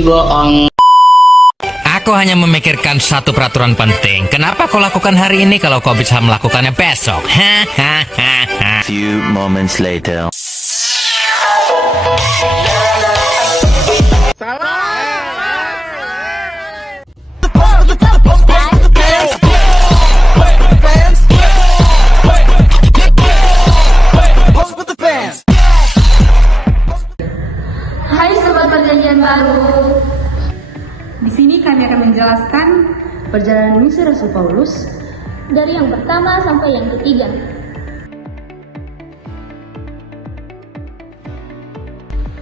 bohong. Aku hanya memikirkan satu peraturan penting. Kenapa kau lakukan hari ini kalau kau bisa melakukannya besok? Hahaha. Few moments later. Hai sobat perjanjian baru. Di sini kami akan menjelaskan perjalanan misi Rasul Paulus Dari yang pertama sampai yang ketiga.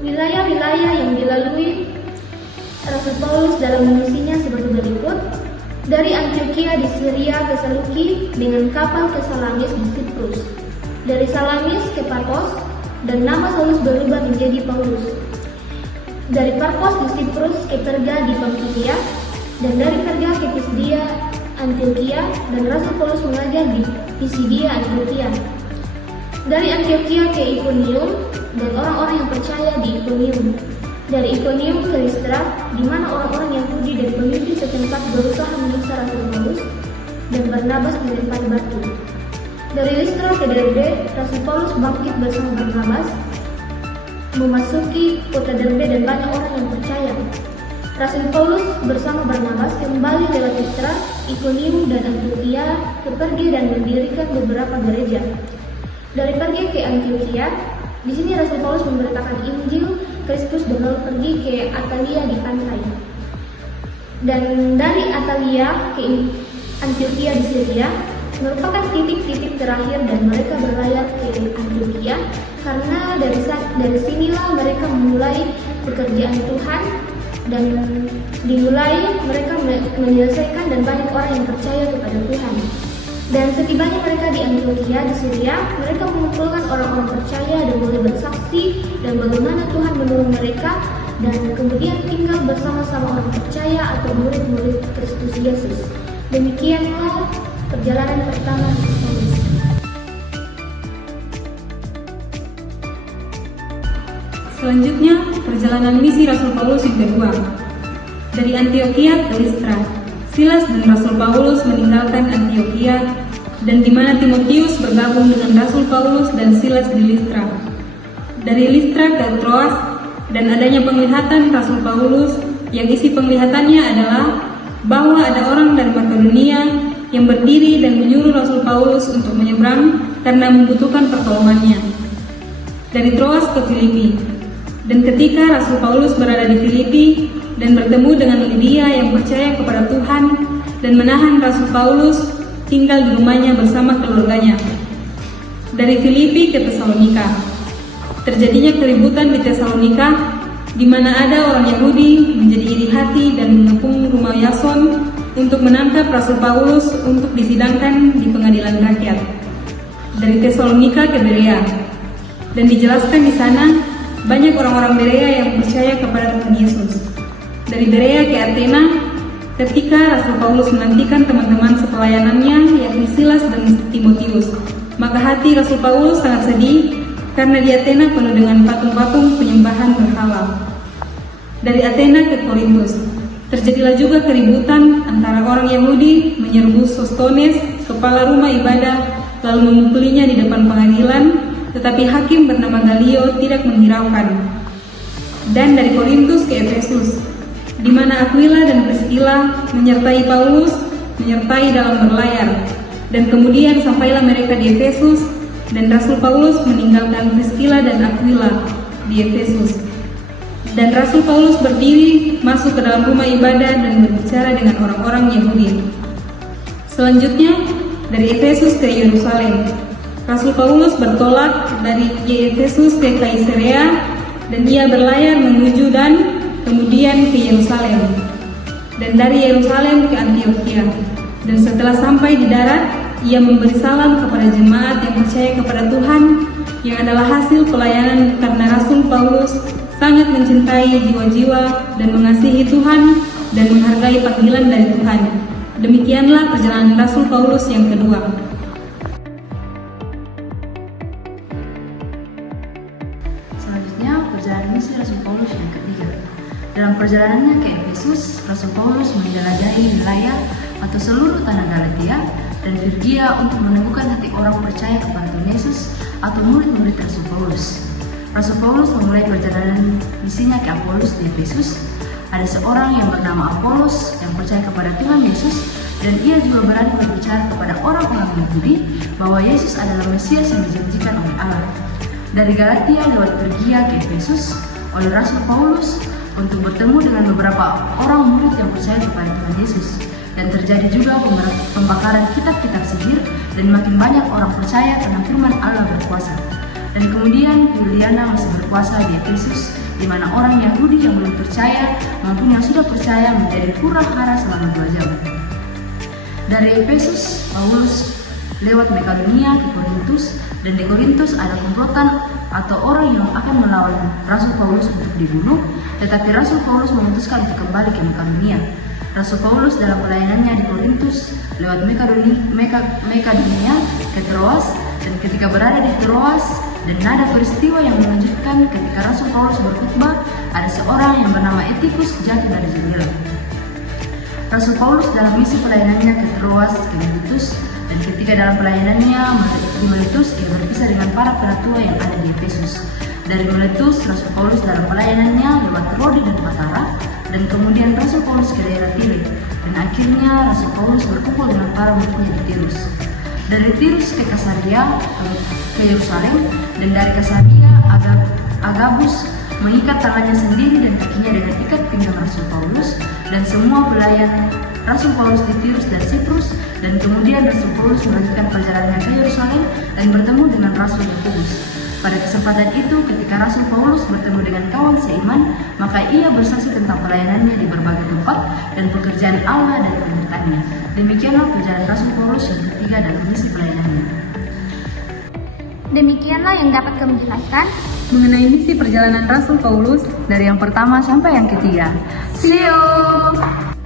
Wilayah-wilayah yang dilalui Rasul Paulus dalam misinya seperti berikut. Dari Antioquia di Syria ke Saluki dengan kapal ke Salamis di Siprus. Dari Salamis ke Paphos dan nama Saulus berubah menjadi Paulus. Dari Paphos di Siprus ke Perga di Pamfilia, dan dari Perga ke Pisidia Antioquia, dan Rasul Paulus mengajar di Pisidia Antioquia. Dari Antioquia ke Ikonium, dan orang-orang yang percaya di Ikonium. Dari Ikonium ke Listra, di mana orang-orang Yahudi dan pemimpin setempat berusaha menyiksa Rasul Paulus, dan Barnabas dilempar batu. Dari Listra ke Derbe, Rasul Paulus bangkit bersama Barnabas, memasuki kota Derbe dan banyak orang yang percaya. Rasul Paulus bersama Barnabas kembali lewat Listra, Ikonium dan Antioquia ke Perge dan mendirikan beberapa gereja. Dari Perge ke Antioquia, di sini Rasul Paulus memberitakan Injil Kristus dan lalu pergi ke Atalia di pantai. Dan dari Atalia ke Antioquia di Syria merupakan titik-titik terakhir dan mereka berlayar ke Antioquia karena dari sinilah mereka memulai pekerjaan Tuhan dan dimulai mereka menyelesaikan dan banyak orang yang percaya kepada Tuhan. Dan setibanya mereka di Antioquia di Syria, mereka mengumpulkan orang-orang percaya dan boleh bersaksi dan bagaimana Tuhan menolong mereka dan kemudian tinggal bersama-sama orang percaya atau murid-murid Kristus Yesus. Demikianlah perjalanan pertama Rasul Paulus. Selanjutnya, perjalanan misi Rasul Paulus yang kedua. Dari Antioquia ke Listra, Silas dan Rasul Paulus meninggalkan Antioquia, dan di mana Timotius bergabung dengan Rasul Paulus dan Silas di Listra. Dari Listra ke Troas, dan adanya penglihatan Rasul Paulus, yang isi penglihatannya adalah bahwa ada orang dari Makedonia yang berdiri dan menyuruh Rasul Paulus untuk menyeberang karena membutuhkan pertolongannya. Dari Troas ke Filipi. Dan ketika Rasul Paulus berada di Filipi dan bertemu dengan Lydia yang percaya kepada Tuhan dan menahan Rasul Paulus tinggal di rumahnya bersama keluarganya. Dari Filipi ke Tesalonika. Terjadinya keributan di Tesalonika di mana ada orang Yahudi menjadi iri hati dan mengepung rumah Yason untuk menangkap Rasul Paulus untuk disidangkan di pengadilan rakyat. Dari Tesalonika ke Berea. Dan dijelaskan di sana banyak orang-orang Berea yang percaya kepada Tuhan Yesus. Dari Berea ke Athena, ketika Rasul Paulus menantikan teman-teman sepelayanannya, yakni Silas dan Timotius, maka hati Rasul Paulus sangat sedih karena di Athena penuh dengan patung-patung penyembahan berhala. Dari Athena ke Korintus, terjadilah juga keributan antara orang Yahudi menyerbu Sostones, kepala rumah ibadah, lalu memukulinya di depan pengadilan. Tetapi hakim bernama Galio tidak menghiraukan. Dan dari Korintus ke Efesus, di mana Aquila dan Priscilla menyertai Paulus, menyertai dalam berlayar. Dan kemudian sampailah mereka di Efesus, dan Rasul Paulus meninggalkan Priscilla dan Aquila di Efesus. Dan Rasul Paulus berdiri masuk ke dalam rumah ibadah dan berbicara dengan orang-orang Yahudi. Selanjutnya, dari Efesus ke Yerusalem. Rasul Paulus bertolak dari Efesus ke Kaisarea dan ia berlayar menuju dan kemudian ke Yerusalem. Dan dari Yerusalem ke Antioquia. Dan setelah sampai di darat, ia memberi salam kepada jemaat yang percaya kepada Tuhan, yang adalah hasil pelayanan karena Rasul Paulus sangat mencintai jiwa-jiwa dan mengasihi Tuhan dan menghargai panggilan dari Tuhan. Demikianlah perjalanan Rasul Paulus yang kedua. Selanjutnya, perjalanan misi Rasul Paulus yang ketiga. Dalam perjalanannya ke Efesus, Rasul Paulus menjelajahi wilayah atau seluruh tanah Galatia dan Frigia untuk menemukan hati orang percaya kepada Tuhan Yesus atau murid-murid Rasul Paulus. Rasul Paulus memulai perjalanan misinya ke Apolos di Efesus. Ada seorang yang bernama Apolos yang percaya kepada Tuhan Yesus dan ia juga berani berbicara kepada orang-orang Yahudi bahwa Yesus adalah Mesias yang dijanjikan oleh Allah. Dari Galatia lewat Frigia ke Efesus oleh Rasul Paulus untuk bertemu dengan beberapa orang murid yang percaya kepada Tuhan Yesus. Dan terjadi juga pembakaran kitab-kitab sihir dan makin banyak orang percaya karena firman Allah berkuasa. Dan kemudian Yuliana masih berkuasa di Efesus, di mana orang Yahudi yang belum percaya maupun yang sudah percaya menjadi hura-hara selama 2 jam. Dari Efesus, Paulus lewat Makedonia ke Korintus, dan di Korintus ada komplotan atau orang yang akan melawan Rasul Paulus untuk dibunuh, tetapi Rasul Paulus memutuskan untuk kembali ke Makedonia. Rasul Paulus dalam pelayanannya di Korintus lewat Makedonia ke Troas, dan ketika berada di Troas dan ada peristiwa yang mengejutkan ketika Rasul Paulus berkhotbah, ada seorang yang bernama Etikus jatuh dari jendela. Rasul Paulus dalam misi pelayanannya ke Troas ke Miletus, dan ketika dalam pelayanannya di Miletus ia berpisah dengan para penatua yang ada di Efesus. Dari Miletus, Rasul Paulus dalam pelayanannya lewat Rodi dan Patara, dan kemudian Rasul Paulus ke daerah Tire, dan akhirnya Rasul Paulus berkumpul dengan para muridnya di Tirus. Dari Tirus ke Kasaria ke Yerusalem, dan dari Kasaria Agabus mengikat tangannya sendiri dan kakinya dengan ikat pinggang Rasul Paulus dan semua pelayan Rasul Paulus di Tirus dan Siprus, dan kemudian Rasul Paulus melanjutkan perjalanannya ke Yerusalem dan bertemu dengan Rasul Yakobus. Pada kesempatan itu, ketika Rasul Paulus bertemu dengan kawan seiman, maka ia bersaksi tentang pelayanannya di berbagai tempat dan pekerjaan Allah dan pemerintahannya. Demikianlah perjalanan Rasul Paulus yang ketiga dalam misi pelayanannya. Demikianlah yang dapat kami jelaskan mengenai misi perjalanan Rasul Paulus Dari yang pertama sampai yang ketiga. See you!